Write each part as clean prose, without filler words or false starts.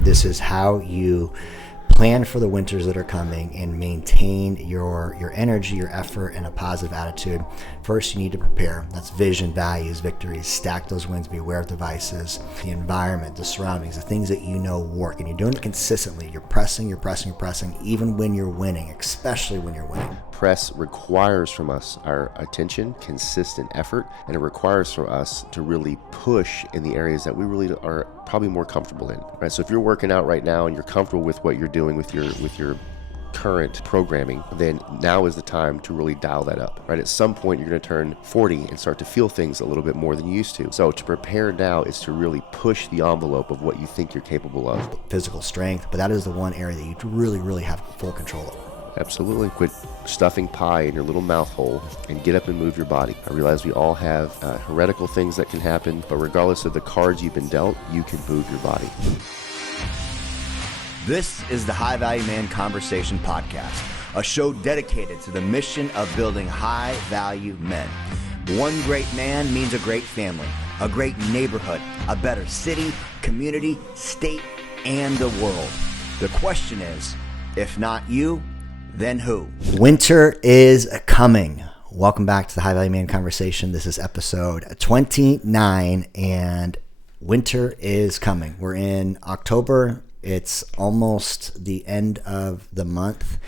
This is how you plan for the winters that are coming and maintain your energy, your effort, and a positive attitude. First, you need to prepare. That's vision, values, victories. Stack those wins. Be aware of devices, the environment, the surroundings, the things that you know work. And you're doing it consistently. You're pressing, even when you're winning, especially when you're winning. Press requires from us our attention, consistent effort, and it requires from us to really push in the areas that we really are probably more comfortable in. Right? So if you're working out right now and you're comfortable with what you're doing with your current programming, then now is the time to really dial that up. Right? At some point, you're going to turn 40 and start to feel things a little bit more than you used to. So to prepare now is to really push the envelope of what you think you're capable of. Physical strength, but that is the one area that you really have full control over. Absolutely. Quit stuffing pie in your little mouth hole and get up and move your body. I realize we all have heretical things that can happen, but regardless of the cards you've been dealt, you can move your body. This is the High Value Man Conversation Podcast, a show dedicated to the mission of building high value men. One great man means a great family, a great neighborhood, a better city, community, state, and the world. The question is, if not you, then who? Winter is coming. Welcome back to the High Value Man Conversation. This is episode 29, and winter is coming. We're in October. It's almost the end of the month,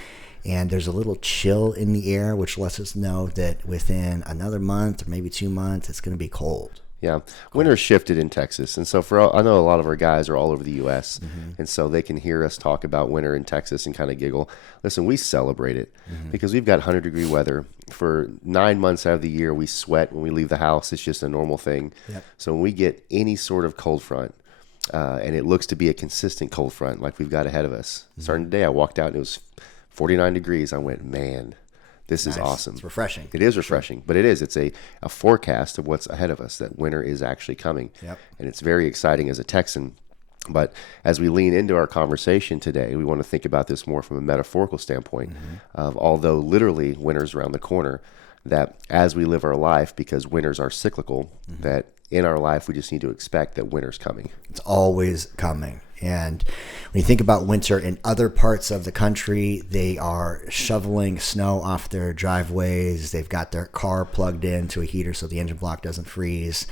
and there's a little chill in the air, which lets us know that within another month or maybe 2 months, it's going to be cold. Yeah, winter shifted in Texas, and so I know a lot of our guys are all over the U.S., and so they can hear us talk about winter in Texas and kind of giggle. Listen, we celebrate it because we've got 100-degree weather. For 9 months out of the year, we sweat when we leave the house. It's just a normal thing. Yep. So when we get any sort of cold front, and it looks to be a consistent cold front like we've got ahead of us. Starting today, I walked out and it was 49 degrees. I went, man, this is awesome. It's refreshing. It is refreshing, but it is. It's a forecast of what's ahead of us, that winter is actually coming. Yep. And it's very exciting as a Texan. But as we lean into our conversation today, we want to think about this more from a metaphorical standpoint of, although literally winter's around the corner, that as we live our life, because winters are cyclical, that in our life we just need to expect that winter's coming. It's always coming. And when you think about winter in other parts of the country, they are shoveling snow off their driveways. They've got their car plugged into a heater so the engine block doesn't freeze.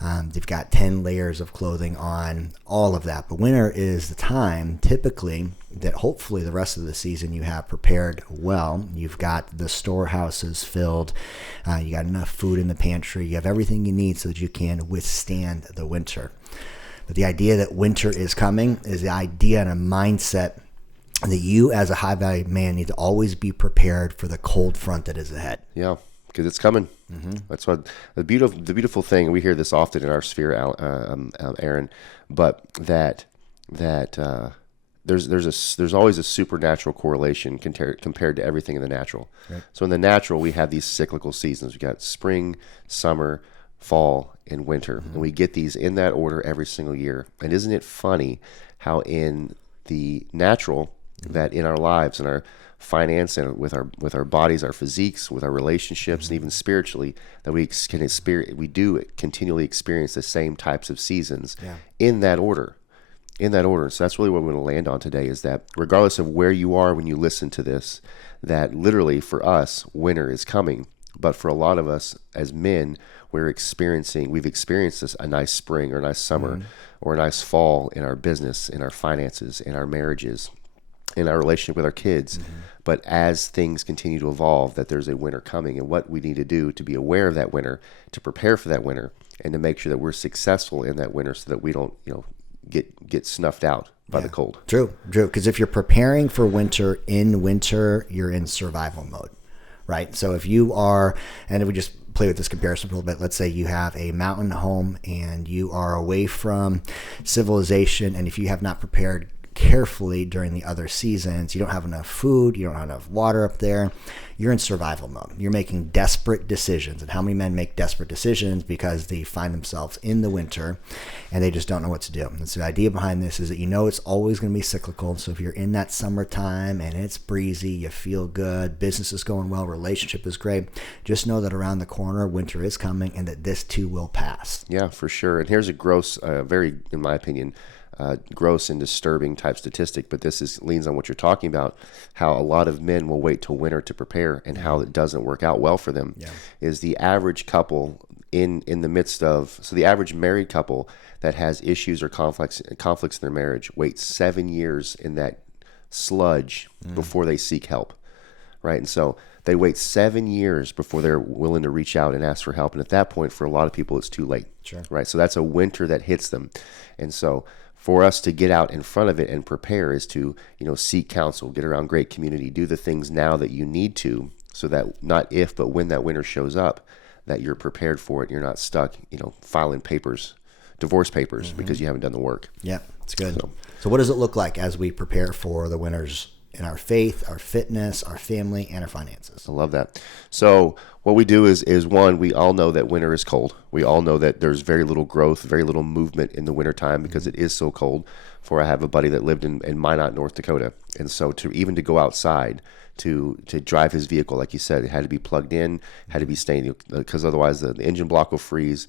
They've got 10 layers of clothing on, all of that. But winter is the time, typically, that hopefully the rest of the season you have prepared well. You've got the storehouses filled. You got enough food in the pantry. You have everything you need so that you can withstand the winter. But the idea that winter is coming is the idea and a mindset that you as a high value man need to always be prepared for the cold front that is ahead. Yeah, because it's coming. That's what the beautiful thing, we hear this often in our sphere, Erin, but that there's always a supernatural correlation compared to everything in the natural. Right. So in the natural, we have these cyclical seasons. We got spring, summer, fall, and winter. And we get these in that order every single year. And isn't it funny how in the natural, that in our lives and our finance and with our bodies, our physiques, with our relationships, and even spiritually, that we do continually experience the same types of seasons in that order. So that's really what we're going to land on today, is that regardless of where you are when you listen to this, that literally for us, winter is coming. But for a lot of us as men, we've experienced a nice spring or a nice summer or a nice fall in our business, in our finances, in our marriages, in our relationship with our kids. But as things continue to evolve, that there's a winter coming, and what we need to do to be aware of that winter, to prepare for that winter, and to make sure that we're successful in that winter so that we don't, get snuffed out by the cold. True. Because if you're preparing for winter, you're in survival mode. Right. So if you are, and if we just play with this comparison a little bit, let's say you have a mountain home and you are away from civilization, and if you have not prepared carefully during the other seasons, you don't have enough food, you don't have enough water up there, you're in survival mode. You're making desperate decisions. And how many men make desperate decisions because they find themselves in the winter and they just don't know what to do? And so the idea behind this is that it's always going to be cyclical. So if you're in that summertime and it's breezy, you feel good, business is going well, relationship is great, just know that around the corner, winter is coming, and that this too will pass. Yeah, for sure. And here's a gross, very, in my opinion, gross and disturbing type statistic, but leans on what you're talking about, how a lot of men will wait till winter to prepare, and how it doesn't work out well for them. Is the average couple in the midst of, so the average married couple that has issues or conflicts in their marriage waits 7 years in that sludge before they seek help, right? And so they wait 7 years before they're willing to reach out and ask for help. And at that point, for a lot of people, it's too late, right? So that's a winter that hits them. And so for us to get out in front of it and prepare is to, seek counsel, get around great community, do the things now that you need to, so that not if, but when that winter shows up, that you're prepared for it. You're not stuck, filing divorce papers because you haven't done the work. Yeah, it's good. So what does it look like as we prepare for the winters in our faith, our fitness, our family, and our finances? I love that. So what we do is one, we all know that winter is cold. We all know that there's very little growth, very little movement in the wintertime because it is so cold. For I have a buddy that lived in Minot, North Dakota. And so to go outside, to drive his vehicle, like you said, it had to be plugged in, had to be staying, because otherwise the engine block will freeze.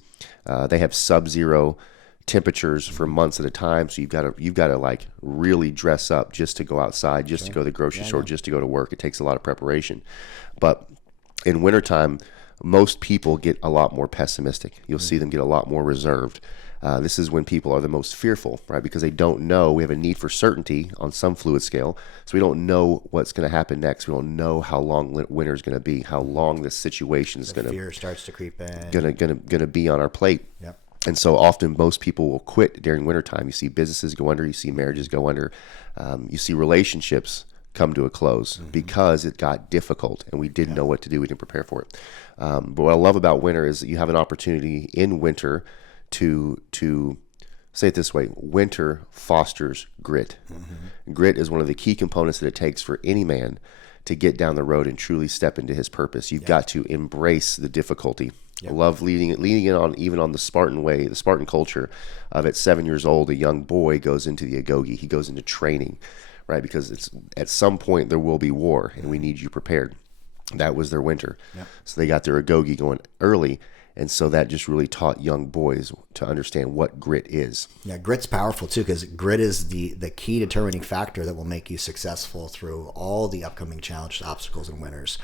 They have sub-zero temperatures for months at a time, so you've got to like really dress up just to go outside, just to go to the grocery store, just to go to work. It takes a lot of preparation. But in wintertime, most people get a lot more pessimistic. You'll see them get a lot more reserved. This is when people are the most fearful, right? Because they don't know. We have a need for certainty on some fluid scale, so we don't know what's going to happen next. We don't know how long winter is going to be, how long this situation is going to. Fear starts to creep in. Going to be on our plate. Yep. And so often most people will quit during wintertime. You see businesses go under. You see marriages go under. You see relationships come to a close because it got difficult and we didn't know what to do. We didn't prepare for it. But what I love about winter is that you have an opportunity in winter to say it this way: winter fosters grit. Grit is one of the key components that it takes for any man to get down the road and truly step into his purpose. You've got to embrace the difficulty. I love leading it on, even on the Spartan way, the Spartan culture of at 7 years old, a young boy goes into the agoge. He goes into training, right? Because it's at some point there will be war and we need you prepared. That was their winter. So they got their agoge going early. And so that just really taught young boys to understand what grit is. Yeah, grit's powerful too, because grit is the key determining factor that will make you successful through all the upcoming challenges, obstacles, and winters.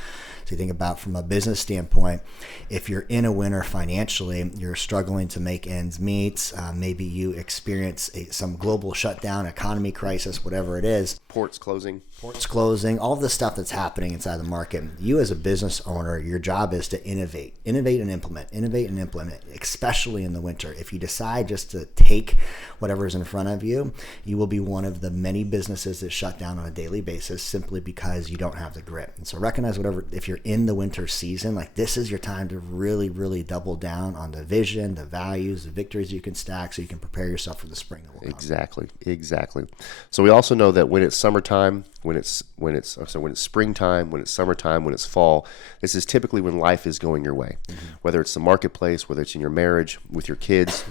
So you think about from a business standpoint, if you're in a winter financially, you're struggling to make ends meet, maybe you experience some global shutdown, economy crisis, whatever it is. Ports closing, all the stuff that's happening inside the market. You as a business owner, your job is to innovate and implement, especially in the winter. If you decide just to take whatever's in front of you, you will be one of the many businesses that shut down on a daily basis simply because you don't have the grit. And so recognize if you're in the winter season, like this is your time to really, really double down on the vision, the values, the victories you can stack so you can prepare yourself for the spring that will come. Exactly. So we also know that when it's summertime, when it's springtime, when it's summertime, when it's fall, this is typically when life is going your way. Whether it's the marketplace, whether it's in your marriage, with your kids.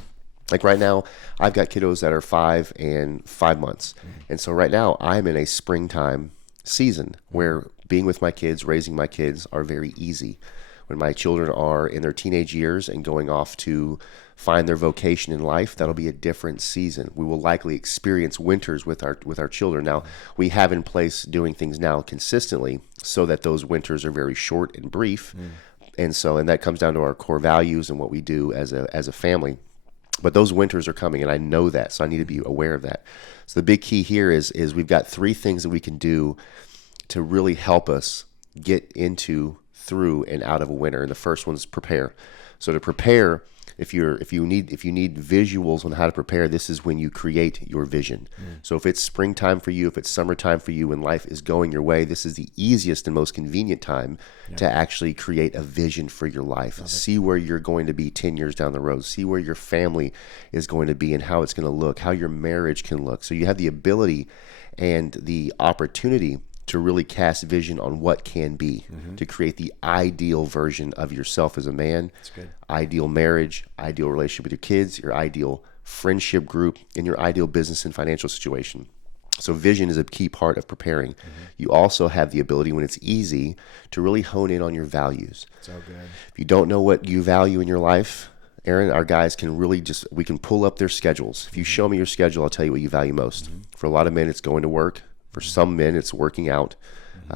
Like right now, I've got kiddos that are 5 and 5 months. And so right now I'm in a springtime season where being with my kids, raising my kids are very easy. When my children are in their teenage years and going off to find their vocation in life, that'll be a different season. We will likely experience winters with our children. Now, we have in place doing things now consistently so that those winters are very short and brief. And that comes down to our core values and what we do as a family. But those winters are coming, and I know that, so I need to be aware of that. So the big key here is we've got 3 things that we can do to really help us get into, through, and out of a winter. And the first one is prepare. So to prepare, if you need visuals on how to prepare, this is when you create your vision. So if it's springtime for you, if it's summertime for you, when life is going your way, this is the easiest and most convenient time to actually create a vision for your life. See where you're going to be 10 years down the road. See where your family is going to be and how it's going to look, how your marriage can look. So you have the ability and the opportunity to really cast vision on what can be, to create the ideal version of yourself as a man, ideal marriage, ideal relationship with your kids, your ideal friendship group, and your ideal business and financial situation. So vision is a key part of preparing. You also have the ability, when it's easy, to really hone in on your values. So good. If you don't know what you value in your life, Erin, our guys can really we can pull up their schedules. If you show me your schedule, I'll tell you what you value most. For a lot of men, it's going to work. For some men, it's working out.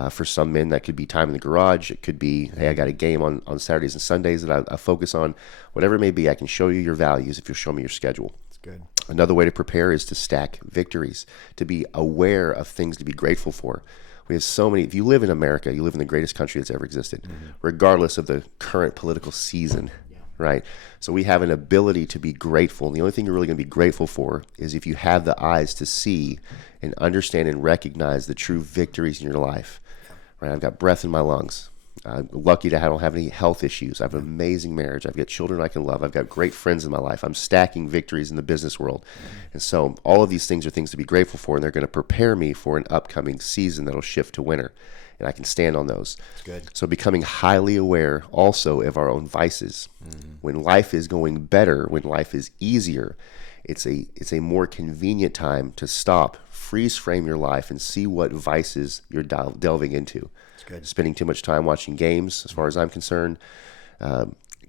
For some men, that could be time in the garage. It could be, hey, I got a game on Saturdays and Sundays that I focus on. Whatever it may be, I can show you your values if you'll show me your schedule. That's good. Another way to prepare is to stack victories, to be aware of things to be grateful for. We have so many. If you live in America, you live in the greatest country that's ever existed, regardless of the current political season. Right? So we have an ability to be grateful. And the only thing you're really going to be grateful for is if you have the eyes to see and understand and recognize the true victories in your life. Right? I've got breath in my lungs. I'm lucky that I don't have any health issues. I have an amazing marriage. I've got children I can love. I've got great friends in my life. I'm stacking victories in the business world. And so all of these things are things to be grateful for, and they're going to prepare me for an upcoming season that'll shift to winter. And I can stand on those. That's good. So becoming highly aware also of our own vices. When life is going better, when life is easier, it's a more convenient time to stop, freeze frame your life, and see what vices you're delving into. That's good. Spending too much time watching games, as far as I'm concerned,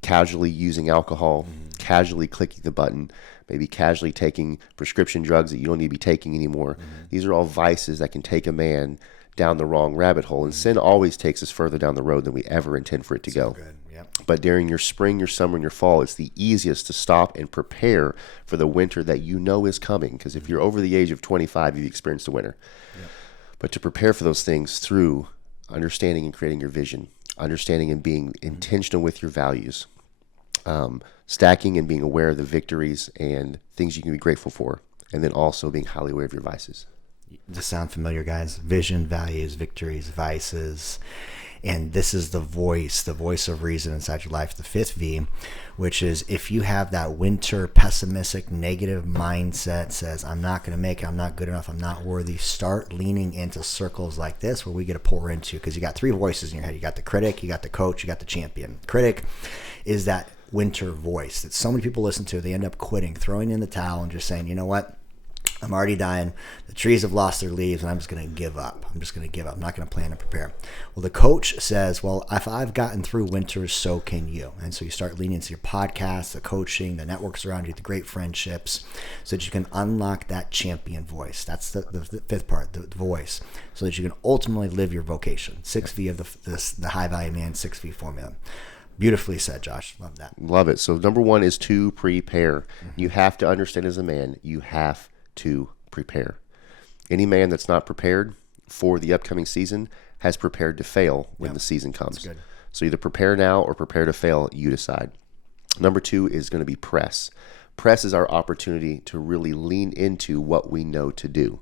casually using alcohol, casually clicking the button, maybe casually taking prescription drugs that you don't need to be taking anymore. These are all vices that can take a man down the wrong rabbit hole. And sin always takes us further down the road than we ever intend for it to go. Good. Yep. But during your spring, your summer, and your fall, it's the easiest to stop and prepare for the winter that you know is coming. Because if you're over the age of 25, you've experienced the winter. Yep. But to prepare for those things through understanding and creating your vision, understanding and being intentional with your values, stacking and being aware of the victories and things you can be grateful for, and then also being highly aware of your vices. Does this sound familiar, guys? Vision, values, victories, vices. And this is the voice of reason inside your life, the fifth V, which is if you have that winter pessimistic, negative mindset, says, I'm not going to make it, I'm not good enough, I'm not worthy, start leaning into circles like this where we get to pour into, because you got three voices in your head. You got the critic, you got the coach, you got the champion. Critic is that winter voice that so many people listen to. They end up quitting, throwing in the towel and just saying, you know what? I'm already dying. The trees have lost their leaves, and I'm just going to give up. I'm not going to plan and prepare. Well, the coach says, well, if I've gotten through winters, so can you. And so you start leaning into your podcast, the coaching, the networks around you, the great friendships, so that you can unlock that champion voice. That's the fifth part, the voice, so that you can ultimately live your vocation. 6V of the high value man 6V formula. Beautifully said, Josh. Love that. Love it. So number one is to prepare. You have to understand as a man, you have to prepare. Any man that's not prepared for the upcoming season has prepared to fail when the season comes. So either prepare now or prepare to fail, you decide. Number two is going to be press. Press is our opportunity to really lean into what we know to do.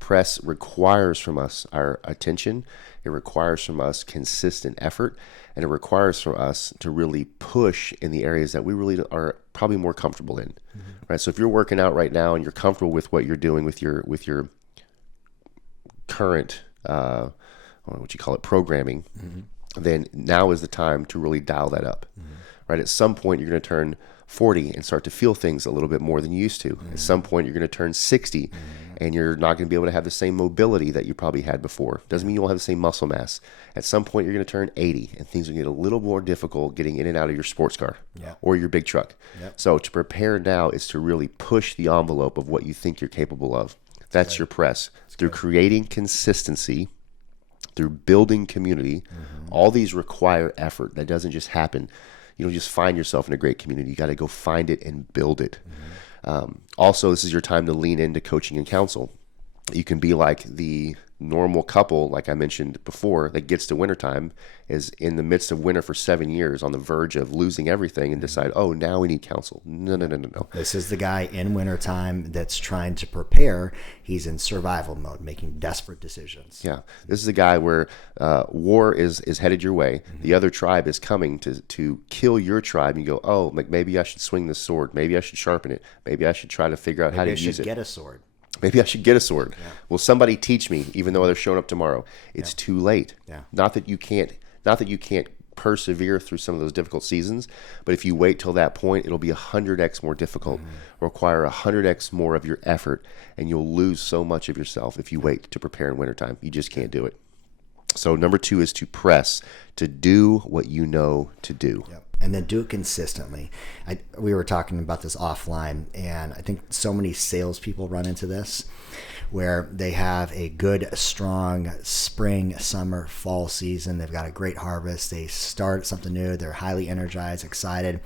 Press requires from us our attention. It requires from us consistent effort, and it requires from us to really push in the areas that we really are probably more comfortable in. Right? So if you're working out right now and you're comfortable with what you're doing with your current programming, then now is the time to really dial that up. Right? At some point you're going to turn 40 and start to feel things a little bit more than you used to. At some point, you're going to turn 60 and you're not going to be able to have the same mobility that you probably had before. Doesn't mean you won't have the same muscle mass. At some point, you're going to turn 80 and things will get a little more difficult getting in and out of your sports car or your big truck. So to prepare now is to really push the envelope of what you think you're capable of. That's your press. Through creating consistency, through building community, all these require effort. That doesn't just happen. You don't just find yourself in a great community. You got to go find it and build it. Also, this is your time to lean into coaching and counsel. You can be like the normal couple, like I mentioned before, that gets to wintertime, is in the midst of winter for 7 years, on the verge of losing everything, and decide, oh, now we need counsel. No. This is the guy in wintertime that's trying to prepare. He's in survival mode, making desperate decisions. Yeah. This is a guy where war is headed your way. The other tribe is coming to kill your tribe. And you go, oh, maybe I should swing this sword. Maybe I should sharpen it. Maybe I should try to figure out how to use it. Maybe I should get a sword. Maybe I should get a sword. Will somebody teach me, even though they're showing up tomorrow? It's too late. Not that you can't persevere through some of those difficult seasons, but if you wait till that point, it'll be 100x more difficult, require 100x more of your effort, and you'll lose so much of yourself if you wait to prepare in wintertime. You just can't do it. So number two is to press, to do what you know to do. and then do it consistently. We were talking about this offline, and I think so many salespeople run into this, where they have a good, strong spring, summer, fall season. They've got a great harvest. They start something new. They're highly energized, excited.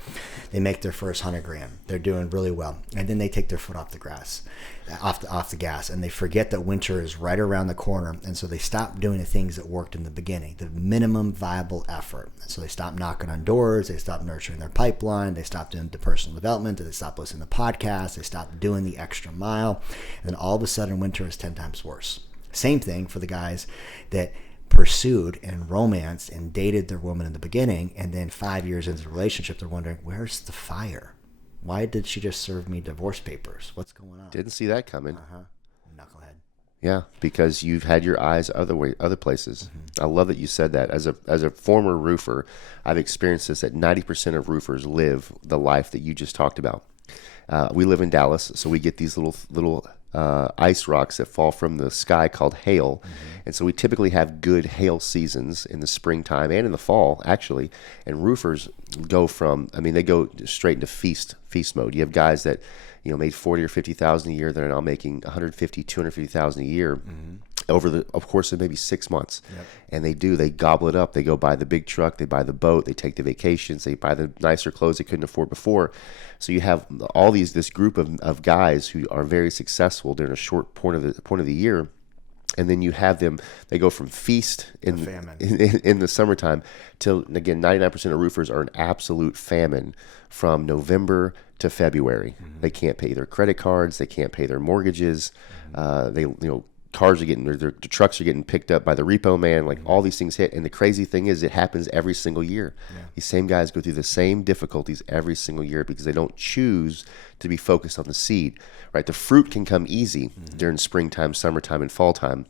They make their first 100 grand. They're doing really well. And then they take their foot off the gas, and they forget that winter is right around the corner. And so they stop doing the things that worked in the beginning, the minimum viable effort. So they stop knocking on doors. They stop nurturing their pipeline. They stop doing the personal development. They stop listening to podcasts. They stop doing the extra mile. And then all of a sudden, winter is 10 times worse. Same thing for the guys that pursued and romanced and dated their woman in the beginning, and then 5 years into the relationship, they're wondering, where's the fire? Why did she just serve me divorce papers? What's going on? Didn't see that coming. Knucklehead. Yeah, because you've had your eyes other places. I love that you said that. As a former roofer, I've experienced this, that 90% of roofers live the life that you just talked about. We live in Dallas, so we get these little ice rocks that fall from the sky called hail. And so we typically have good hail seasons in the springtime and in the fall, actually. And roofers go they go straight into feast mode. You have guys that, made 40 or 50,000 a year that are now making 150, 250,000 a year over the course of maybe 6 months. And they gobble it up. They go buy the big truck, they buy the boat, they take the vacations, they buy the nicer clothes they couldn't afford before. So you have all this group of guys who are very successful during a short point of the year. And then you have them, they go from feast in the summertime till, again, 99% of roofers are in absolute famine from November to February. They can't pay their credit cards, they can't pay their mortgages. Cars are the trucks are getting picked up by the repo man. Like all these things hit. And the crazy thing is, it happens every single year. These same guys go through the same difficulties every single year because they don't choose to be focused on the seed, right? The fruit can come easy during springtime, summertime, and fall time.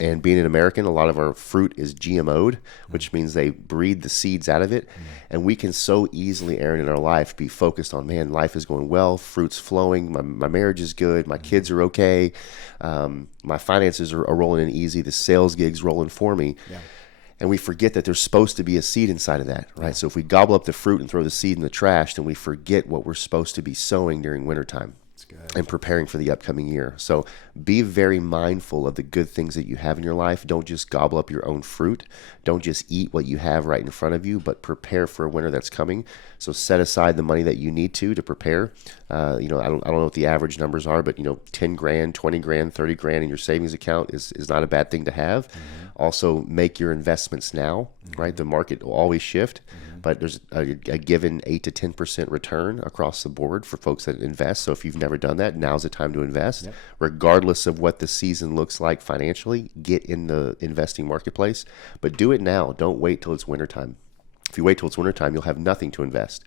And being an American, a lot of our fruit is GMO'd, which means they breed the seeds out of it. And we can so easily, Erin, in our life be focused on, man, life is going well, fruit's flowing, my marriage is good, my kids are okay, my finances are rolling in easy, the sales gig's rolling for me. And we forget that there's supposed to be a seed inside of that, right? So if we gobble up the fruit and throw the seed in the trash, then we forget what we're supposed to be sowing during wintertime. And preparing for the upcoming year. So be very mindful of the good things that you have in your life. Don't just gobble up your own fruit. Don't just eat what you have right in front of you, but prepare for a winter that's coming. So set aside the money that you need to prepare. I don't know what the average numbers are, but 10 grand, 20 grand, 30 grand in your savings account is not a bad thing to have. Also, make your investments now, right? The market will always shift, but there's a given 8 to 10% return across the board for folks that invest. So if you've never done that, now's the time to invest. Regardless of what the season looks like financially, get in the investing marketplace, but do it now. Don't wait till it's wintertime. If you wait till it's wintertime, you'll have nothing to invest,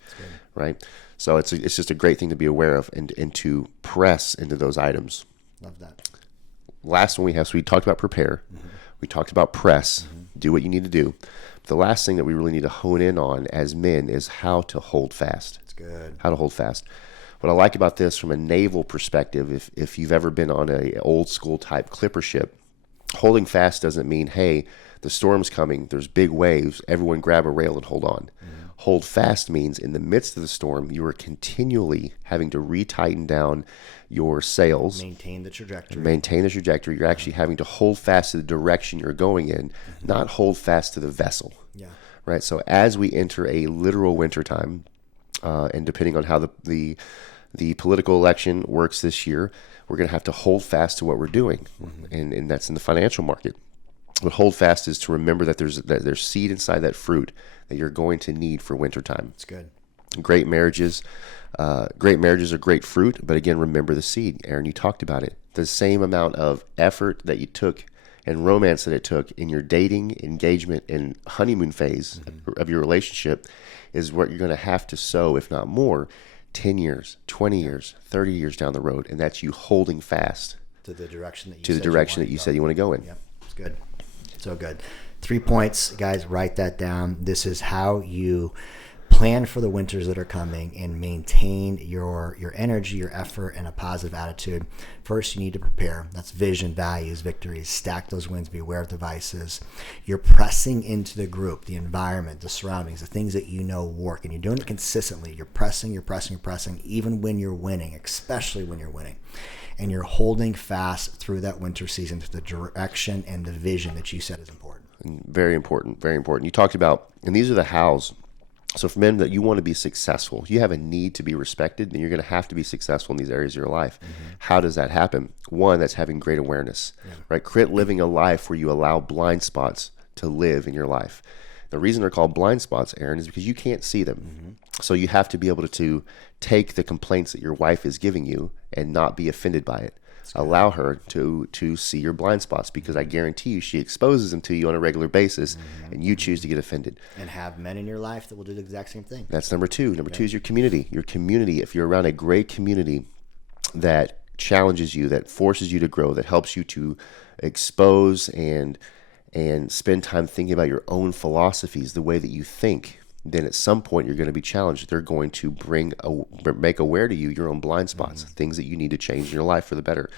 right? So it's just a great thing to be aware of and to press into those items. Love that. Last one we have, so we talked about prepare. We talked about press, do what you need to do. The last thing that we really need to hone in on as men is how to hold fast. That's good. How to hold fast. What I like about this from a naval perspective, if you've ever been on a old school type clipper ship, holding fast doesn't mean, hey, the storm's coming, there's big waves, everyone grab a rail and hold on. Hold fast means in the midst of the storm, you are continually having to retighten down your sails. Maintain the trajectory. You're actually having to hold fast to the direction you're going in, not hold fast to the vessel. Right? So as we enter a literal wintertime, and depending on how the political election works this year, we're going to have to hold fast to what we're doing. And that's in the financial market. But hold fast is to remember that there's seed inside that fruit that you're going to need for wintertime. That's good. Great marriages are great fruit, but again, remember the seed. Erin, you talked about it. The same amount of effort that you took and romance that it took in your dating, engagement, and honeymoon phase of your relationship is what you're going to have to sow, if not more, 10 years, 20 years, 30 years down the road. And that's you holding fast to the direction that you said you want to go in. Yep, it's good. So good. 3 points, guys, write that down. This is how you plan for the winters that are coming and maintain your energy, your effort, and a positive attitude, first you need to prepare. That's vision, values, victories. Stack those wins. Be aware of devices. You're pressing into the group, the environment, the surroundings, the things that you know work, and you're doing it consistently. You're pressing, even when you're winning, especially when you're winning. And you're holding fast through that winter season to the direction and the vision that you said is important. Very important, very important. You talked about, and these are the hows. So for men that you want to be successful, you have a need to be respected, and you're going to have to be successful in these areas of your life. Mm-hmm. How does that happen? One, that's having great awareness, right? Quit living a life where you allow blind spots to live in your life. The reason they're called blind spots, Erin, is because you can't see them. Mm-hmm. So you have to be able to take the complaints that your wife is giving you and not be offended by it. Allow her to see your blind spots, because I guarantee you she exposes them to you on a regular basis, and you choose to get offended. And have men in your life that will do the exact same thing. That's number two. Number two is your community. Your community, if you're around a great community that challenges you, that forces you to grow, that helps you to expose and spend time thinking about your own philosophies, the way that you think, then at some point you're going to be challenged. They're going to make aware to you your own blind spots, things that you need to change in your life for the better.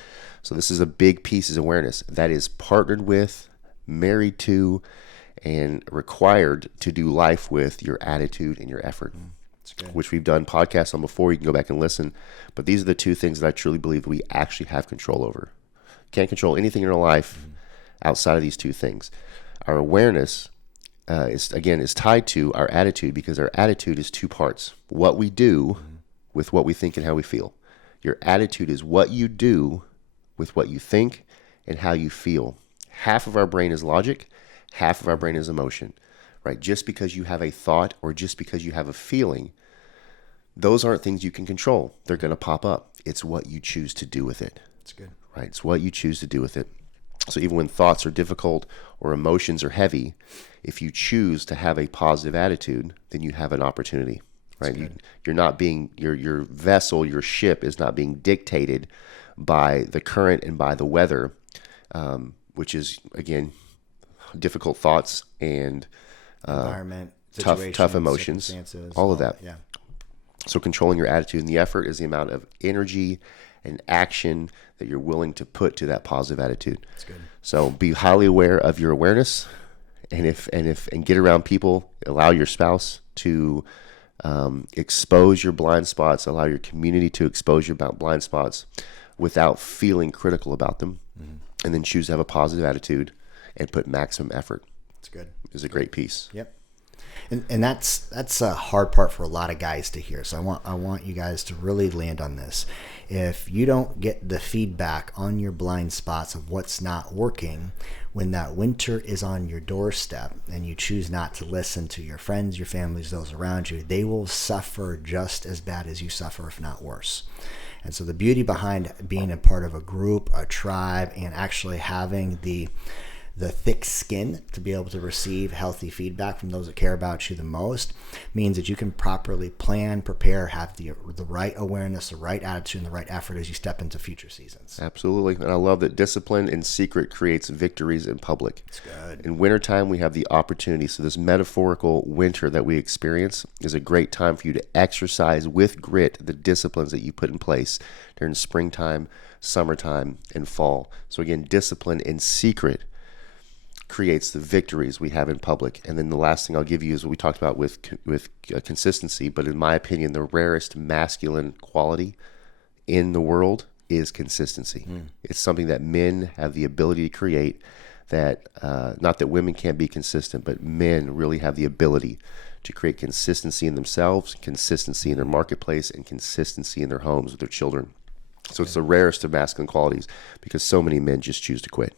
So this is a big piece of awareness that is partnered with, married to, and required to do life with your attitude and your effort, which we've done podcasts on before. You can go back and listen. But these are the two things that I truly believe we actually have control over. Can't control anything in our life outside of these two things. Our awareness is tied to our attitude, because our attitude is two parts: what we do with what we think and how we feel. Your attitude is what you do with what you think and how you feel. Half of our brain is logic, half of our brain is emotion, right? Just because you have a thought or just because you have a feeling, those aren't things you can control. They're going to pop up. It's what you choose to do with it. That's good. Right? It's what you choose to do with it. So even when thoughts are difficult or emotions are heavy, if you choose to have a positive attitude, then you have an opportunity, right? You're not being, your vessel, your ship is not being dictated by the current and by the weather, which is, again, difficult thoughts and environment, tough emotions, all of that. Yeah. So controlling your attitude and the effort is the amount of energy and action that you're willing to put to that positive attitude. That's good. So be highly aware of your awareness, and get around people. Allow your spouse to expose your blind spots. Allow your community to expose your blind spots without feeling critical about them, and then choose to have a positive attitude and put maximum effort. That's good. Is a great piece. Yep. And that's a hard part for a lot of guys to hear. So I want you guys to really land on this. If you don't get the feedback on your blind spots of what's not working, when that winter is on your doorstep and you choose not to listen to your friends, your families, those around you, they will suffer just as bad as you suffer, if not worse. And so the beauty behind being a part of a group, a tribe, and actually having the thick skin to be able to receive healthy feedback from those that care about you the most means that you can properly plan, prepare, have the right awareness, the right attitude, and the right effort as you step into future seasons. Absolutely. And I love that discipline in secret creates victories in public. It's good. In wintertime, we have the opportunity. So this metaphorical winter that we experience is a great time for you to exercise with grit the disciplines that you put in place during springtime, summertime, and fall. So again, discipline in secret creates the victories we have in public. And then the last thing I'll give you is what we talked about with consistency. But in my opinion, the rarest masculine quality in the world is consistency. It's something that men have the ability to create, that not that women can't be consistent, but men really have the ability to create consistency in themselves, consistency in their marketplace, and consistency in their homes with their children. So it's the rarest of masculine qualities, because so many men just choose to quit.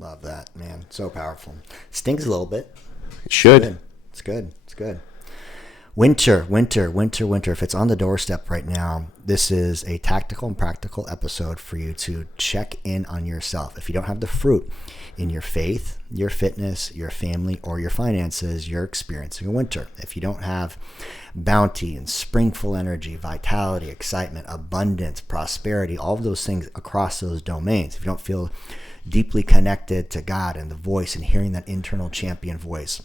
Love that, man. So powerful. Stings a little bit. It should. It's good. Winter. If it's on the doorstep right now, this is a tactical and practical episode for you to check in on yourself. If you don't have the fruit in your faith, your fitness, your family, or your finances, you're experiencing a winter. If you don't have bounty and springful energy, vitality, excitement, abundance, prosperity, all of those things across those domains, if you don't feel deeply connected to God and the voice and hearing that internal champion voice,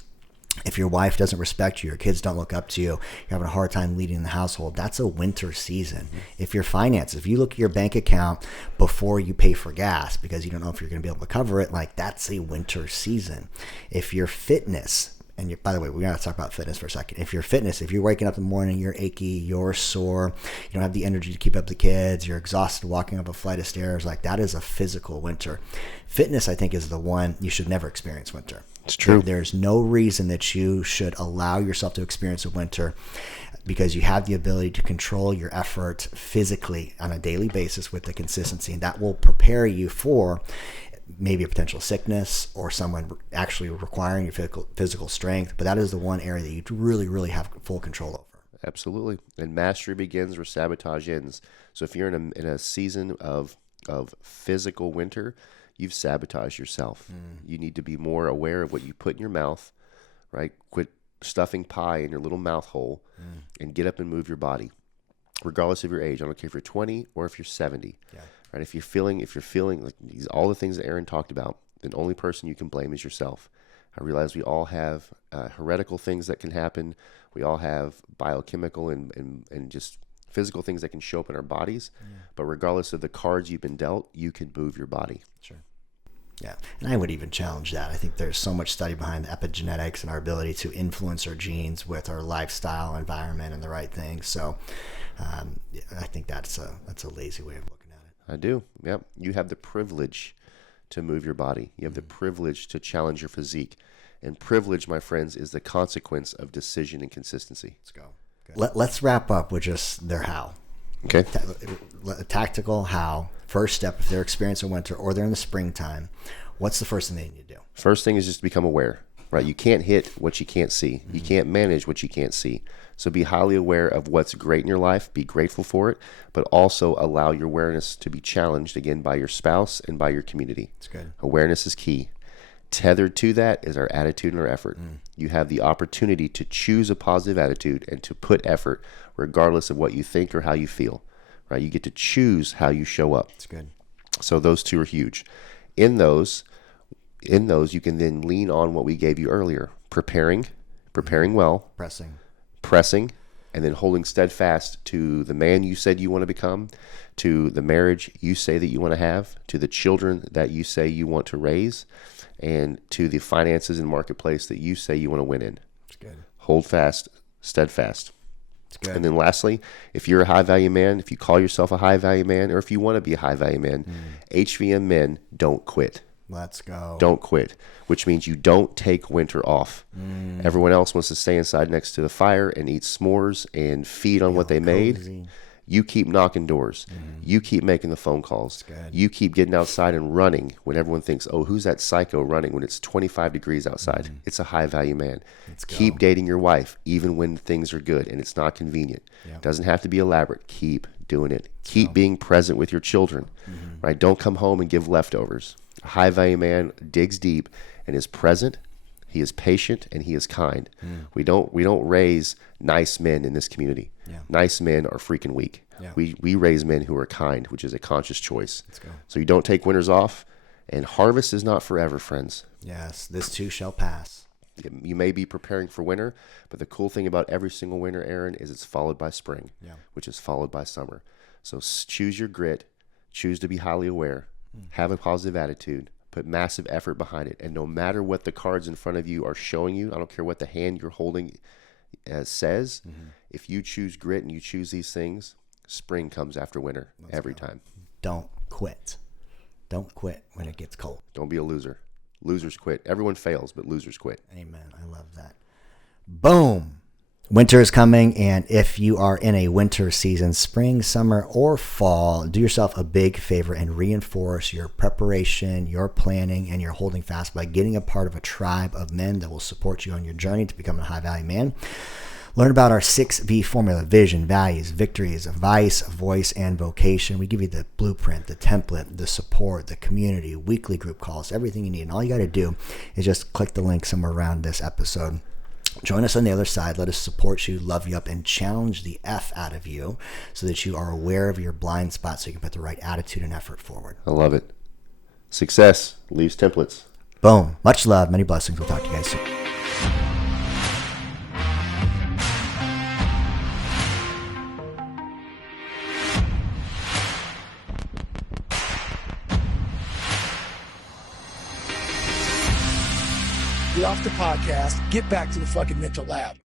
If your wife doesn't respect you, your kids don't look up to you, you're having a hard time leading the household, that's a winter season. If your finances, if you look at your bank account before you pay for gas because you don't know if you're going to be able to cover it, like that's a winter season. If your fitness, and by the way, we got to talk about fitness for a second. If you're waking up in the morning, you're achy, you're sore, you don't have the energy to keep up the kids, you're exhausted walking up a flight of stairs, like that is a physical winter. Fitness, I think, is the one you should never experience winter. It's true. There's no reason that you should allow yourself to experience a winter because you have the ability to control your effort physically on a daily basis with the consistency, and that will prepare you for maybe a potential sickness or someone actually requiring your physical strength. But that is the one area that you really, really have full control over. Absolutely. And mastery begins where sabotage ends. So if you're in a season of physical winter, you've sabotaged yourself. You need to be more aware of what you put in your mouth, right? Quit stuffing pie in your little mouth hole and get up and move your body, regardless of your age. I don't care if you're 20 or if you're 70. Yeah. Right? If you're feeling like all the things that Erin talked about, the only person you can blame is yourself. I realize we all have heretical things that can happen. We all have biochemical and just physical things that can show up in our bodies. But regardless of the cards you've been dealt, you can move your body. Sure. Yeah. And I would even challenge that. I think there's so much study behind the epigenetics and our ability to influence our genes with our lifestyle, environment, and the right things. So I think that's a lazy way of looking at it. I do. Yep. You have the privilege to move your body. You have the privilege to challenge your physique. And privilege, my friends, is the consequence of decision and consistency. Let's go. Let's wrap up with just their how. Okay. Tactical how. First step, if they're experiencing winter or they're in the springtime, what's the first thing they need to do? First thing is just to become aware, right? You can't hit what you can't see. You can't manage what you can't see. So be highly aware of what's great in your life. Be grateful for it, but also allow your awareness to be challenged again by your spouse and by your community. That's good. Awareness is key. Tethered to that is our attitude and our effort. You have the opportunity to choose a positive attitude and to put effort regardless of what you think or how you feel, right? You get to choose how you show up. That's good. So those two are huge. In those, you can then lean on what we gave you earlier. Preparing well. Pressing, and then holding steadfast to the man you said you want to become, to the marriage you say that you want to have, to the children that you say you want to raise, and to the finances and marketplace that you say you want to win in. That's good. Hold fast, steadfast. That's good. And then lastly, if you're a high-value man, if you call yourself a high-value man, or if you want to be a high-value man, HVM men don't quit. Let's go. Don't quit, which means you don't take winter off. Everyone else wants to stay inside next to the fire and eat s'mores and feed on what they made. You keep knocking doors. You keep making the phone calls. You keep getting outside and running when everyone thinks, oh, who's that psycho running when it's 25 degrees outside? It's a high-value man. Keep dating your wife even when things are good and it's not convenient. It doesn't have to be elaborate. Keep doing it. Keep being present with your children. Right? Don't come home and give leftovers. A high-value man digs deep and is present. He is patient and he is kind. We don't raise nice men in this community. Nice men are freaking weak. We raise men who are kind, which is a conscious choice. Let's go. So you don't take winters off, and harvest is not forever, friends. Yes, this too shall pass. You may be preparing for winter, but the cool thing about every single winter, Erin, is it's followed by spring, which is followed by summer. So choose your grit, choose to be highly aware, have a positive attitude, put massive effort behind it, and no matter what the cards in front of you are showing you, I don't care what the hand you're holding says, if you choose grit and you choose these things, spring comes after winter every time. Don't quit. Don't quit when it gets cold. Don't be a loser. Losers quit. Everyone fails, but losers quit. Amen. I love that. Boom. Winter is coming, and if you are in a winter season, spring, summer, or fall, do yourself a big favor and reinforce your preparation, your planning, and your holding fast by getting a part of a tribe of men that will support you on your journey to become a high-value man. Learn about our 6V formula: vision, values, victories, vice, voice, and vocation. We give you the blueprint, the template, the support, the community, weekly group calls, everything you need. And all you got to do is just click the link somewhere around this episode. Join us on the other side. Let us support you, love you up, and challenge the F out of you so that you are aware of your blind spots so you can put the right attitude and effort forward. I love it. Success leaves templates. Boom. Much love. Many blessings. We'll talk to you guys soon. off the podcast, get back to the fucking mental lab.